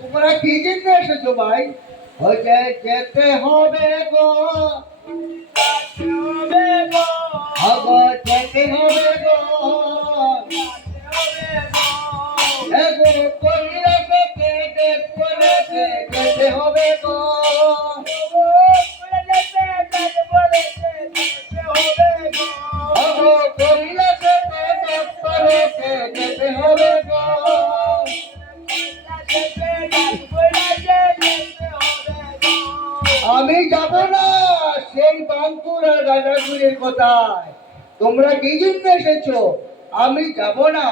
তোমরা কি জন্য এসেছো ভাই? ওই যে যেতে হবে গো, যেতে হবে গো, যেতে হবে গো, যেতে হবে গো। আমি যাব না সেই বাঙ্কুর আর গাজাগুলির কথায়। তোমরা কি জন্য এসেছো? আমি যাব না।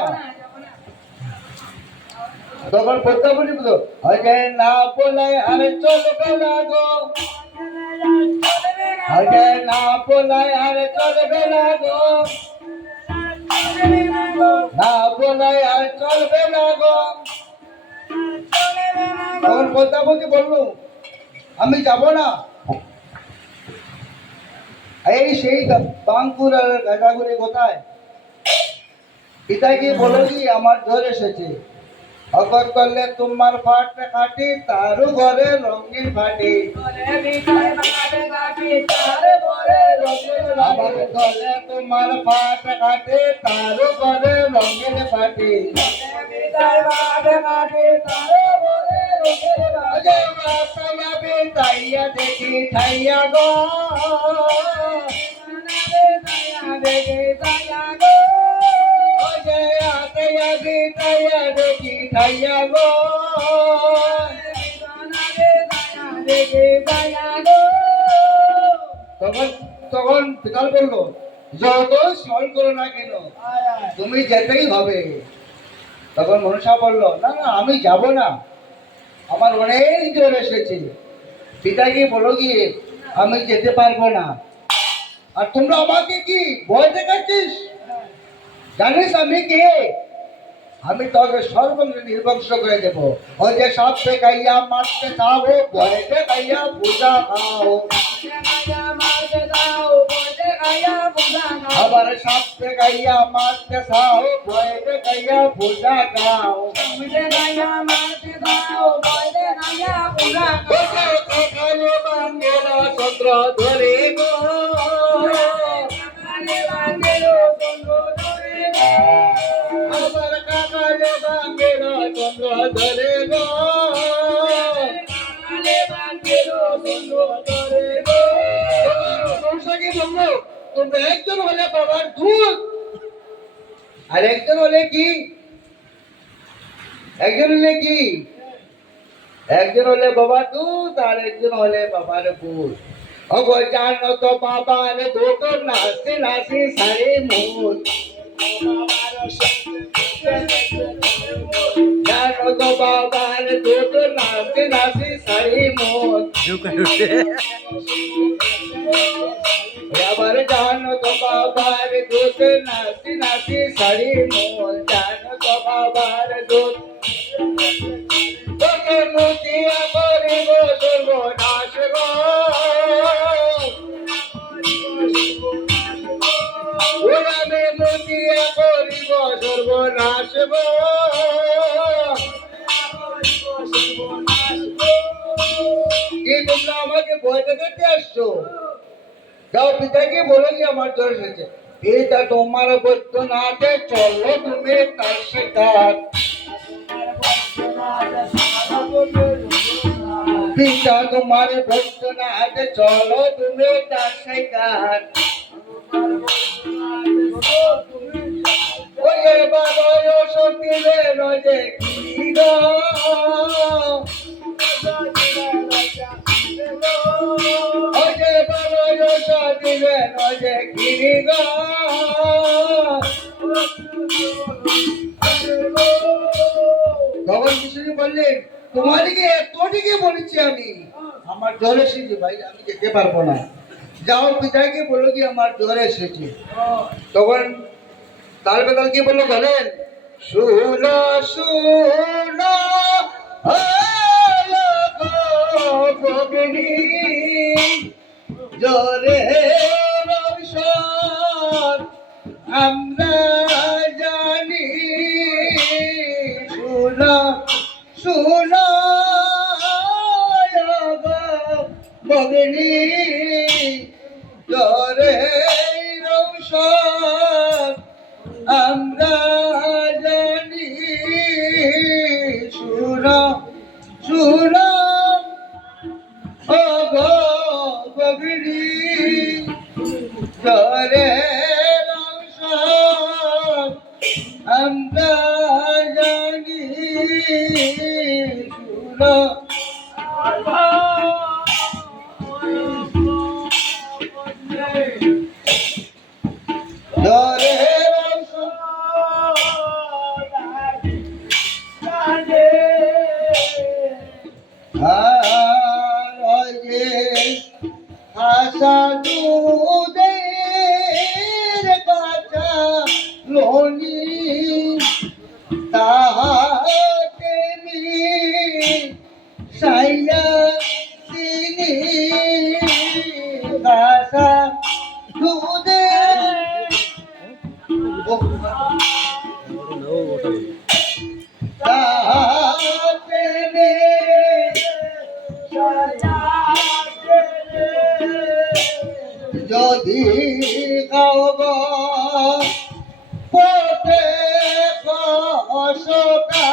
তখন প্রত্যাবলী বলো, হজে না বলাই আরে চলবে না গো, হজে না বলাই আরে চলবে না গো, না বলাই আর চলবে না গো। তখন প্রত্যাবলী বললো, আমি যাব না। এই সেই বাঙ্কুর আর গাজাগুলি কোথায়? পিতাকে বলো কি আমার জ্বর এসেছে। অগর করলে তোমার ফাটে কাটি, তারও ঘরে রঙিন ফাটি। আবার করলে তোমার ফাটে কাটি, তারও ঘরে রঙিন ফাটি। তাইয়া দেখি ঠাইয়া গো, দেখি ঠাইয়া গো। তখন তখন পিতাল বললো, যত স্মরণ করো না কেন তুমি যেতেই হবে। তখন মনসা বললো, না না আমি যাব না, আমার অনেক জ্বর এসেছে। পিতাকে বলো গিয়ে আমি যেতে পারবো না। আর তোমরা আমাকে কি ভয় দেখাচ্ছিস? জানিস আমি কে? আমি তোকে সর্বঙ্গ নির্বংশ করে দেব। ওই যে সাপে খাইয়া মারতে চাও, ভয়েতে খাইয়া পূজা খাও। আবার সাপে খাইয়া মারতে চাও, ভয়েতে খাইয়া পূজা খাও। চন্দ্র ধরে গো, আবার কাকালে বাঙ্গের চন্দ্র ধরে গো, বললো তোমরা একজন হলে বাবার দুধ, আর একজন হলে কি? একজন হলে কি? একজন হলে বাবার দুধ, আর একজন হলে বাবার ভূত। অগো জানো তো বাবার দুধ নাচি নাচি সারে মুখ, জানো তো বাবার দুধ নাচি নাচি সারে মুখ। আবার জানো তো বাবার দুধ নাচি নাচি সারি মোল, জানো তো বাবার দুধ তোকে মুতিয়া করিব সর্বনাশ গো, আমি মুতিয়া করিব সর্বনাশ গো। কি তোমরা আমাকে ভয় দেখাতে আসছো? যাও পিতাকে বলো যে আমার জ্বর এসেছে। পিতা তোমার বৈদ্য নাথে চলো তুমি তার শিকার, পিতা তোমার বৈদ্য নাথে চলো তুমি তার শিকার। ওরে বাবা শক্তি যে কি গো, ওরে বাবা দিবে নজে কি গো। তখন কিশোরী বললেন, তোমাদেরকে এতদিকে বলেছি আমি, আমার জ্বর এসেছে ভাই, আমি যেতে পারবো না। যাও পিতাকে বলো কি আমার জ্বর এসেছে। তখন তার বেতাল কি বললো জানেন? শুনো শুনো জ্বরে আমরা জানি, শুনো ভগিনী জরে রৌষদ আমরা জানি সুর সুর ও গো ভগিনী জরে রৌষদ আমরা জানি সুর জরে আশা দুধের কাঁচা লোনি তাহাকে সাইয়া তিনি আশা দুধের তাহাকে যদি গাও পথে কসকা